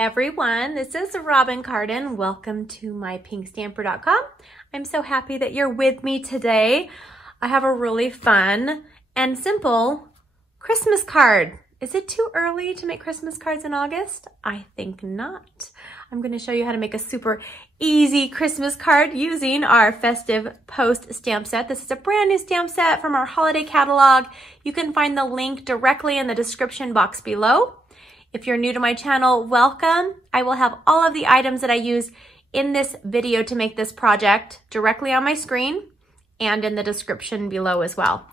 everyone, this is Robyn Cardon. Welcome to mypinkstamper.com. I'm so happy that you're with me today. I have a really fun and simple Christmas card. Is it too early to make Christmas cards in August? I think not. I'm going to show you how to make a super easy Christmas card using our Festive Post stamp set. This is a brand new stamp set from our holiday catalog. You can find the link directly in the description box below. If you're new to my channel, welcome. I will have all of the items that I use in this video to make this project directly on my screen and in the description below as well.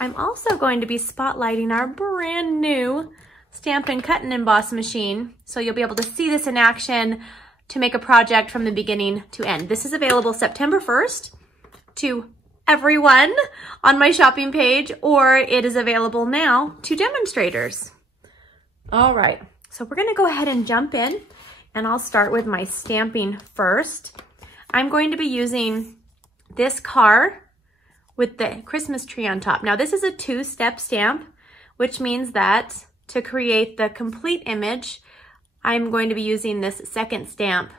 I'm also going to be spotlighting our brand new Stampin' Cut and Emboss machine, so you'll be able to see this in action to make a project from the beginning to end. This is available September 1st to everyone on my shopping page, or it is available now to demonstrators. All right, so we're gonna go ahead and jump in, and I'll start with my stamping first. I'm going to be using this car with the Christmas tree on top. Now this is a two-step stamp, which means that to create the complete image, I'm going to be using this second stamp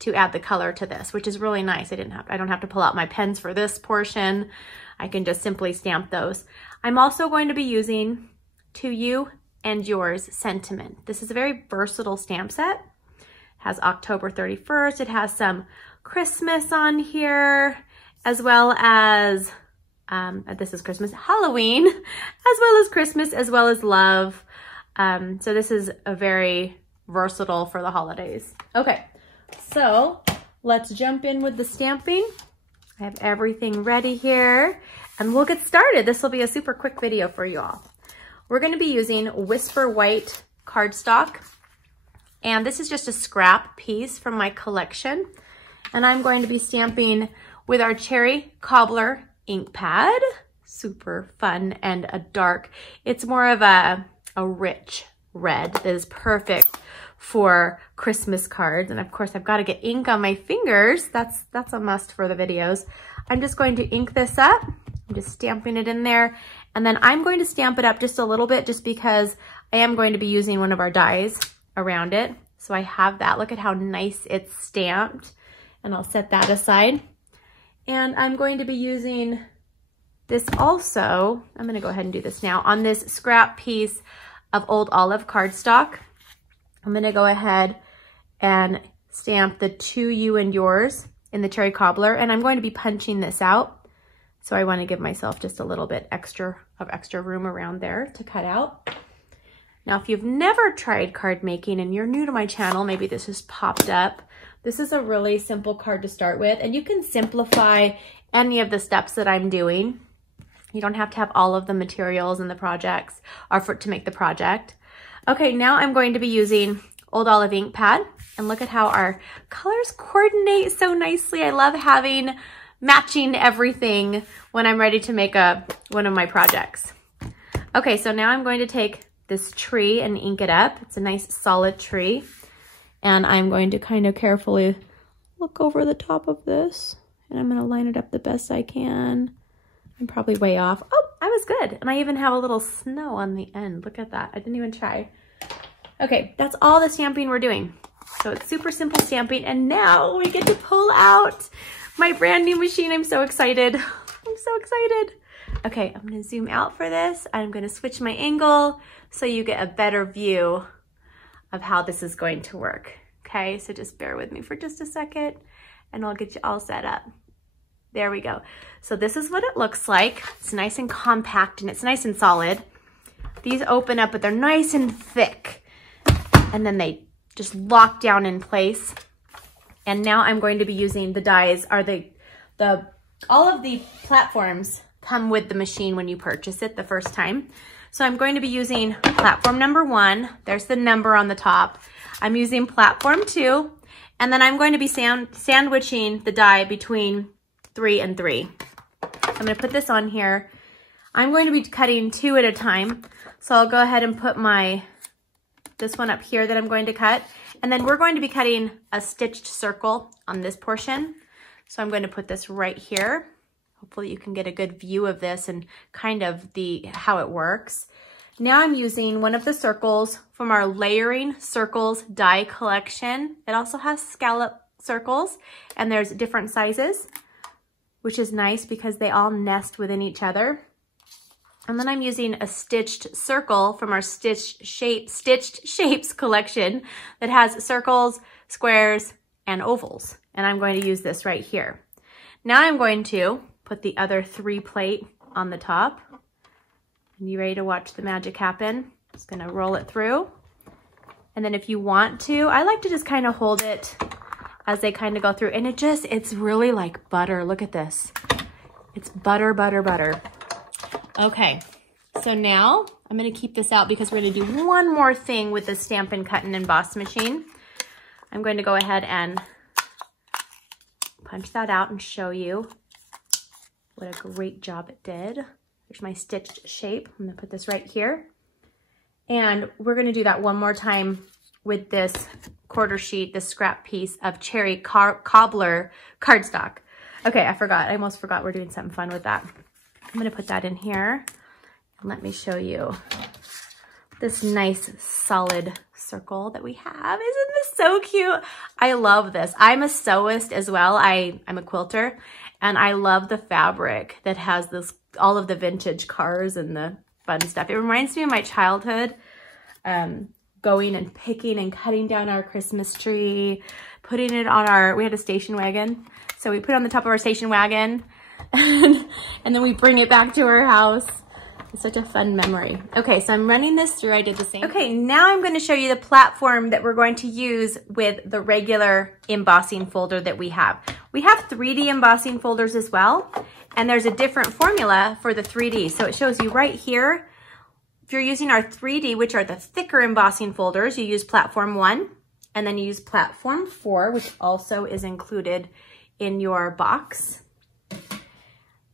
to add the color to this, which is really nice. I don't have to pull out my pens for this portion. I can just simply stamp those. I'm also going to be using To You and Yours sentiment. This is a very versatile stamp set. It has October 31st. It has some Christmas on here, as well as, this is Christmas, Halloween, as well as Christmas, as well as love. So this is a very versatile for the holidays. Okay, so let's jump in with the stamping. I have everything ready here, and we'll get started. This will be a super quick video for you all. We're going to be using Whisper White cardstock, and this is just a scrap piece from my collection. And I'm going to be stamping with our Cherry Cobbler ink pad. Super fun and a dark. It's more of a rich red that is perfect for Christmas cards. And of course, I've got to get ink on my fingers. That's a must for the videos. I'm just going to ink this up. I'm just stamping it in there. And then I'm going to stamp it up just a little bit, just because I am going to be using one of our dies around it. So I have that. Look at how nice it's stamped. And I'll set that aside. And I'm going to be using this also, I'm going to go ahead and do this now, on this scrap piece of old olive cardstock. I'm going to go ahead and stamp the To You and Yours in the Cherry Cobbler. And I'm going to be punching this out. So I want to give myself just a little bit extra room around there to cut out. Now, if you've never tried card making and you're new to my channel, maybe this has popped up. This is a really simple card to start with, and you can simplify any of the steps that I'm doing. You don't have to have all of the materials and the projects to make the project. Okay, now I'm going to be using Old Olive ink pad, and look at how our colors coordinate so nicely. I love having matching everything when I'm ready to make one of my projects. Okay, so now I'm going to take this tree and ink it up. It's a nice solid tree. And I'm going to kind of carefully look over the top of this, and I'm going to line it up the best I can. I'm probably way off. Oh, I was good. And I even have a little snow on the end. Look at that. I didn't even try. Okay, that's all the stamping we're doing. So it's super simple stamping. And now we get to pull out my brand new machine. I'm so excited. I'm so excited. Okay, I'm going to zoom out for this. I'm going to switch my angle so you get a better view of how this is going to work. Okay, so just bear with me for just a second and I'll get you all set up. There we go. So this is what it looks like. It's nice and compact and it's nice and solid. These open up, but they're nice and thick. And then they just lock down in place. And now I'm going to be using the dies. All of the platforms come with the machine when you purchase it the first time. So I'm going to be using platform number 1. There's the number on the top. I'm using platform 2. And then I'm going to be sandwiching the die between 3 and 3. I'm going to put this on here. I'm going to be cutting 2 at a time. So I'll go ahead and put this one up here that I'm going to cut. And then we're going to be cutting a stitched circle on this portion. So I'm going to put this right here. Hopefully you can get a good view of this and kind of how it works. Now I'm using one of the circles from our Layering Circles die collection. It also has scallop circles, and there's different sizes, which is nice because they all nest within each other. And then I'm using a stitched circle from our Stitched Shapes collection that has circles, squares, and ovals. And I'm going to use this right here. Now I'm going to put the other 3 plate on the top. And you ready to watch the magic happen? Just gonna roll it through. And then if you want to, I like to just kind of hold it as they kind of go through. And it's really like butter. Look at this. It's butter, butter, butter. Okay, so now I'm gonna keep this out because we're gonna do one more thing with the Stampin' Cut and Emboss machine. I'm going to go ahead and punch that out and show you what a great job it did. There's my stitched shape. I'm gonna put this right here. And we're gonna do that one more time with this quarter sheet, this scrap piece of cherry cobbler cardstock. Okay, I almost forgot we're doing something fun with that. I'm gonna put that in here. And let me show you this nice solid circle that we have. Isn't this so cute? I love this. I'm a sewist as well. I'm a quilter, and I love the fabric that has all of the vintage cars and the fun stuff. It reminds me of my childhood, going and picking and cutting down our Christmas tree, putting it on we had a station wagon. So we put it on the top of our station wagon and then we bring it back to our house. It's such a fun memory. Okay, so I'm running this through. I did the same. Okay, now I'm going to show you the platform that we're going to use with the regular embossing folder that we have. We have 3D embossing folders as well, and there's a different formula for the 3D. So it shows you right here. If you're using our 3D, which are the thicker embossing folders, you use platform 1, and then you use platform 4, which also is included in your box.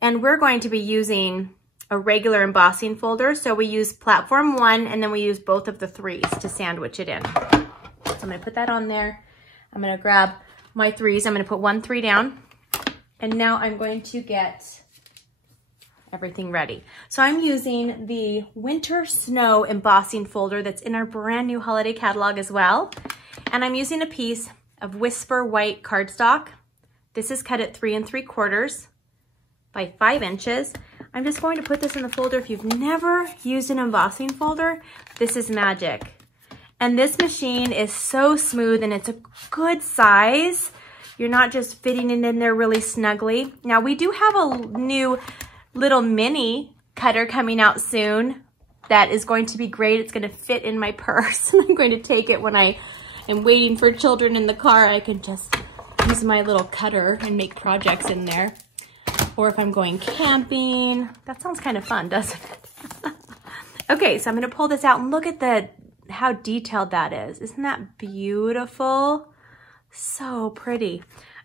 And we're going to be using a regular embossing folder. So we use platform 1, and then we use both of the 3s to sandwich it in. So I'm gonna put that on there. I'm gonna grab my 3s. I'm gonna put 1 3 down. And now I'm going to get everything ready. So I'm using the Winter Snow embossing folder that's in our brand new holiday catalog as well. And I'm using a piece of Whisper White cardstock. This is cut at 3 3/4 by 5 inches. I'm just going to put this in the folder. If you've never used an embossing folder, this is magic. And this machine is so smooth, and it's a good size. You're not just fitting it in there really snugly. Now we do have a new little mini cutter coming out soon that is going to be great. It's going to fit in my purse. I'm going to take it when I am waiting for children in the car. I can just use my little cutter and make projects in there. Or if I'm going camping. That sounds kind of fun, doesn't it? Okay, so I'm going to pull this out and look at how detailed that is. Isn't that beautiful? So pretty.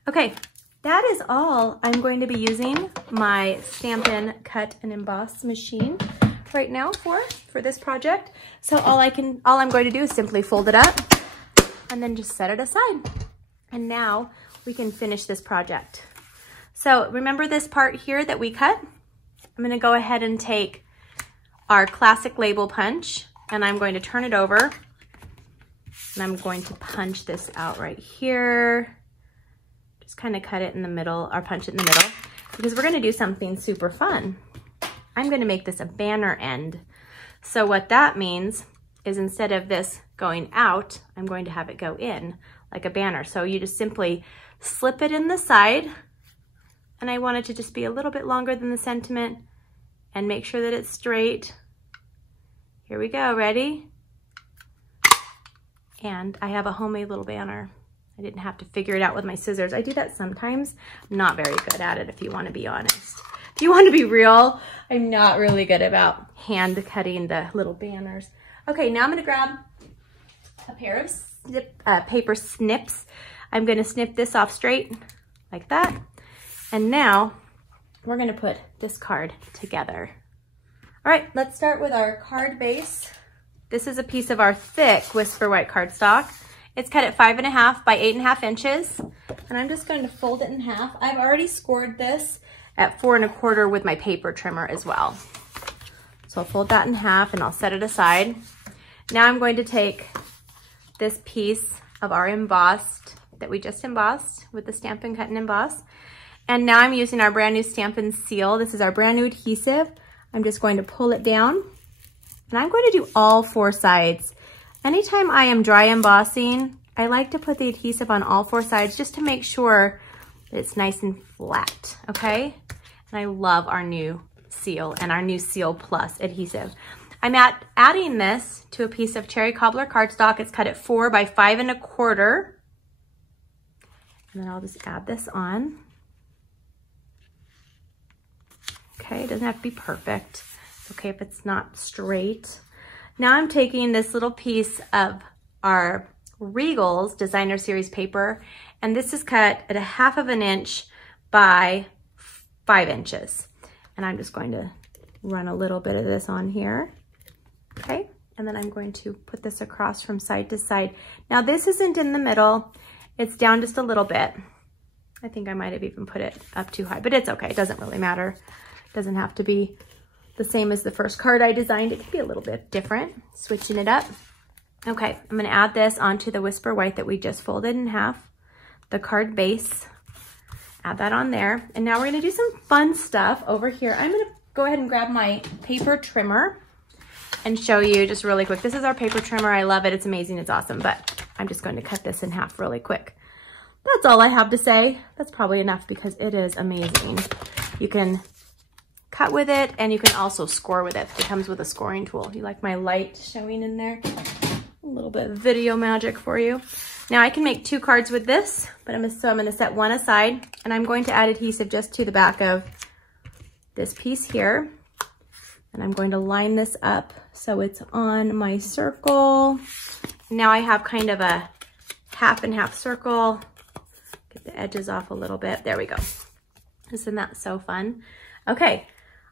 Okay, that is all. I'm going to be using my Stampin' Cut and Emboss machine right now for this project. So all I'm going to do is simply fold it up and then just set it aside. And now we can finish this project. So remember this part here that we cut? I'm gonna go ahead and take our classic label punch, and I'm going to turn it over, and I'm going to punch this out right here. Just kind of cut it in the middle, or punch it in the middle, because we're gonna do something super fun. I'm gonna make this a banner end. So what that means is instead of this going out, I'm going to have it go in like a banner. So you just simply slip it in the side, and I want it to just be a little bit longer than the sentiment, and make sure that it's straight. Here we go, ready? And I have a homemade little banner. I didn't have to figure it out with my scissors. I do that sometimes. I'm not very good at it, if you want to be honest. If you want to be real, I'm not really good about hand cutting the little banners. Okay, now I'm gonna grab a pair of paper snips. I'm gonna snip this off straight like that. And now we're gonna put this card together. All right, let's start with our card base. This is a piece of our thick Whisper White cardstock. It's cut at 5.5 by 8.5 inches. And I'm just going to fold it in half. I've already scored this at 4 1/4 with my paper trimmer as well. So So I'll fold that in half and I'll set it aside. Now I'm going to take this piece of our embossed that we just embossed with the Stampin' Cut and Emboss. And now I'm using our brand new Stampin' Seal. This is our brand new adhesive. I'm just going to pull it down and I'm going to do all 4 sides. Anytime I am dry embossing, I like to put the adhesive on all 4 sides just to make sure that it's nice and flat, okay? And I love our new seal and our new Seal Plus adhesive. I'm adding this to a piece of cherry cobbler cardstock. It's cut at 4 by 5 1/4. And then I'll just add this on. Okay, it doesn't have to be perfect. It's okay if it's not straight. Now I'm taking this little piece of our REGALS Designer Series paper, and this is cut at 1/2 inch by 5 inches. And I'm just going to run a little bit of this on here. Okay, and then I'm going to put this across from side to side. Now this isn't in the middle, it's down just a little bit. I think I might have even put it up too high, but it's okay, it doesn't really matter. It doesn't have to be the same as the first card I designed. It could be a little bit different, switching it up. Okay, I'm gonna add this onto the Whisper White that we just folded in half, the card base. Add that on there. And now we're gonna do some fun stuff over here. I'm gonna go ahead and grab my paper trimmer and show you just really quick. This is our paper trimmer. I love it, it's amazing, it's awesome, but I'm just going to cut this in half really quick. That's all I have to say. That's probably enough because it is amazing. You can cut with it and you can also score with it. It comes with a scoring tool. You like my light showing in there? A little bit of video magic for you. Now I can make 2 cards with this, but I'm gonna set one aside and I'm going to add adhesive just to the back of this piece here. And I'm going to line this up so it's on my circle. Now I have kind of a 1/2 and 1/2 circle. Get the edges off a little bit. There we go. Isn't that so fun? Okay,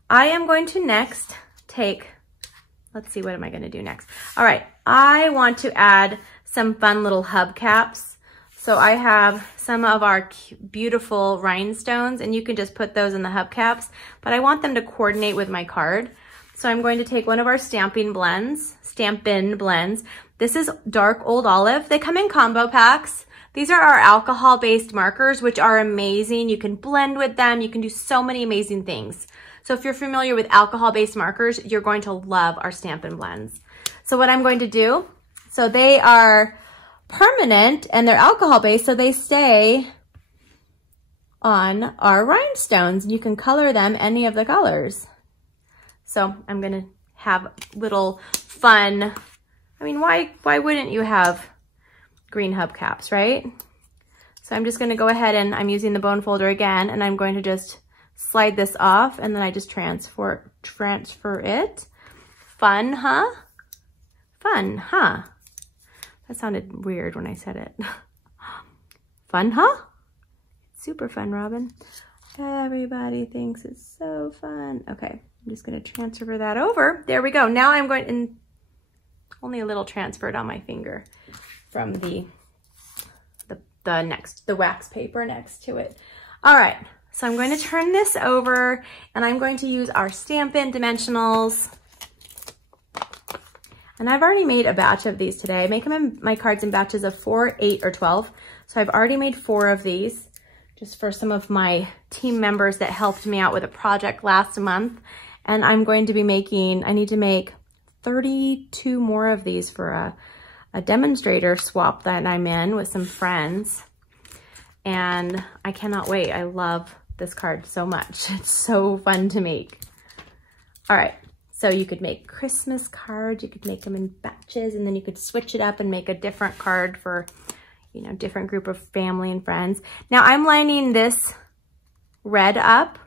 I am going to next take, let's see, what am I gonna do next? All right, I want to add some fun little hubcaps. So I have some of our beautiful rhinestones and you can just put those in the hubcaps, but I want them to coordinate with my card. So I'm going to take one of our Stampin blends. This is dark old olive. They come in combo packs. These are our alcohol-based markers, which are amazing. You can blend with them. You can do so many amazing things. So if you're familiar with alcohol-based markers, you're going to love our Stampin blends. So what I'm going to do, so they are permanent and they're alcohol-based, so they stay on our rhinestones. You can color them any of the colors. So I'm gonna have little fun, I mean, why wouldn't you have green hubcaps, right? So I'm just gonna go ahead and I'm using the bone folder again and I'm going to just slide this off and then I just transfer it. Fun, huh? Fun, huh? That sounded weird when I said it. Fun, huh? Super fun, Robyn. Everybody thinks it's so fun. Okay, I'm just gonna transfer that over. There we go. Now I'm going, and only a little transferred on my finger from the wax paper next to it. All right, so I'm going to turn this over and I'm going to use our Stampin' Dimensionals. And I've already made a batch of these today. I make them in my cards in batches of 4, 8, or 12. So I've already made 4 of these just for some of my team members that helped me out with a project last month. And I'm going to be making, I need to make 32 more of these for a demonstrator swap that I'm in with some friends. And I cannot wait. I love this card so much. It's so fun to make. All right. So you could make Christmas cards, you could make them in batches, and then you could switch it up and make a different card for, you know, different group of family and friends. Now I'm lining this red up.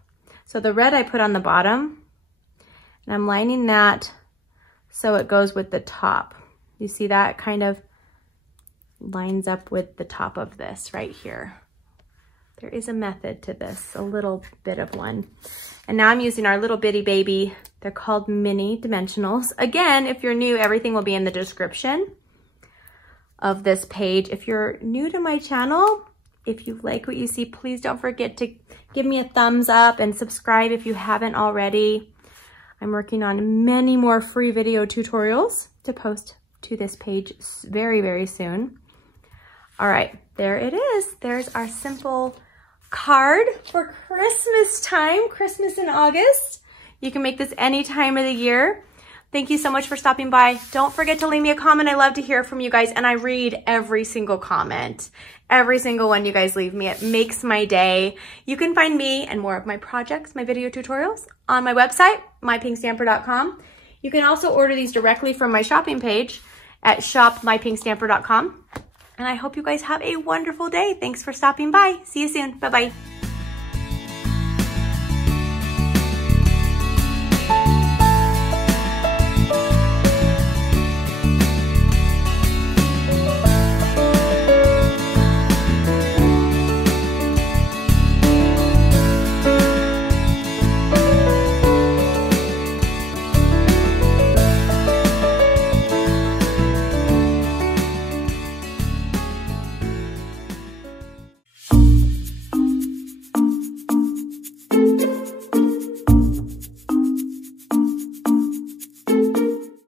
So the red I put on the bottom, and I'm lining that so it goes with the top. You see that? It kind of lines up with the top of this right here. There is a method to this, a little bit of one. And now I'm using our little bitty baby. They're called mini dimensionals. Again, if you're new, everything will be in the description of this page. If you're new to my channel, if you like what you see, please don't forget to give me a thumbs up and subscribe if you haven't already. I'm working on many more free video tutorials to post to this page very, very soon. All right, there it is. There's our simple card for Christmas time, Christmas in August. You can make this any time of the year. Thank you so much for stopping by. Don't forget to leave me a comment. I love to hear from you guys, and I read every single comment. Every single one you guys leave me. It makes my day. You can find me and more of my projects, my video tutorials, on my website, mypinkstamper.com. You can also order these directly from my shopping page at shopmypinkstamper.com. And I hope you guys have a wonderful day. Thanks for stopping by. See you soon. Bye-bye.